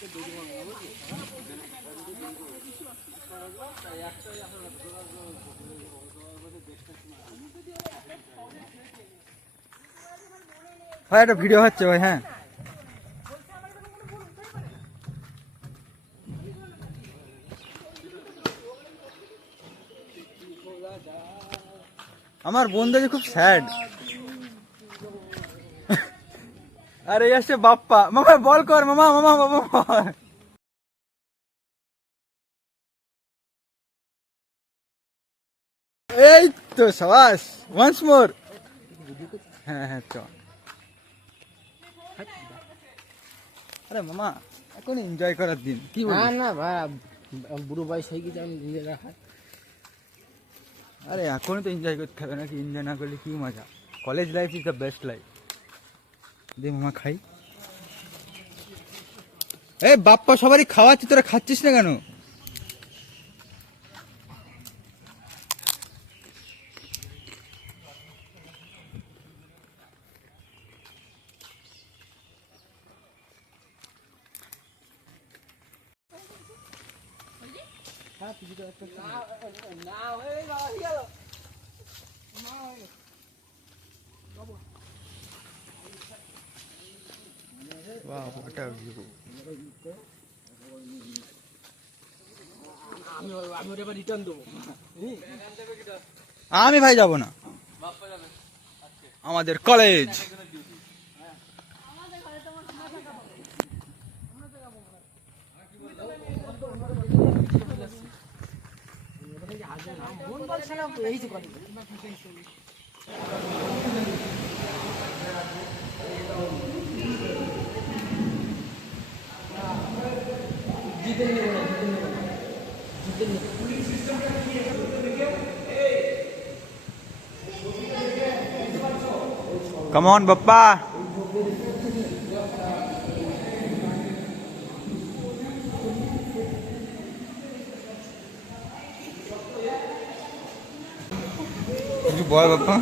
ভাই একটা ভিডিও হচ্ছে ভাই। হ্যাঁ আমার বন্ধু খুব স্যাড। আরে আসছে বাপ্পা। মামা বল কর মামা, মামা মামা। এই তো সাবাস, ওয়ান্স মোর। হ্যাঁ হ্যাঁ চ। আরে মামা এখন এনজয় করার দিন, কি বল? না ভাই, বুড়ো বয়স হয়ে গেছে, আমি নিজে রাখা। আরে এখনই তো এনজয় করতে হবে নাকি? এনজয় না করলে কি মজা? College life is the best life. দে মামা খাই। এই বাপ্পা সবারই খাওয়াচ্ছি, তোরা খাচ্ছিস না কেন? Wow, what a view. আমি ভাই যাব না, আমাদের college. Come on, Bappa. Boy, Bappa.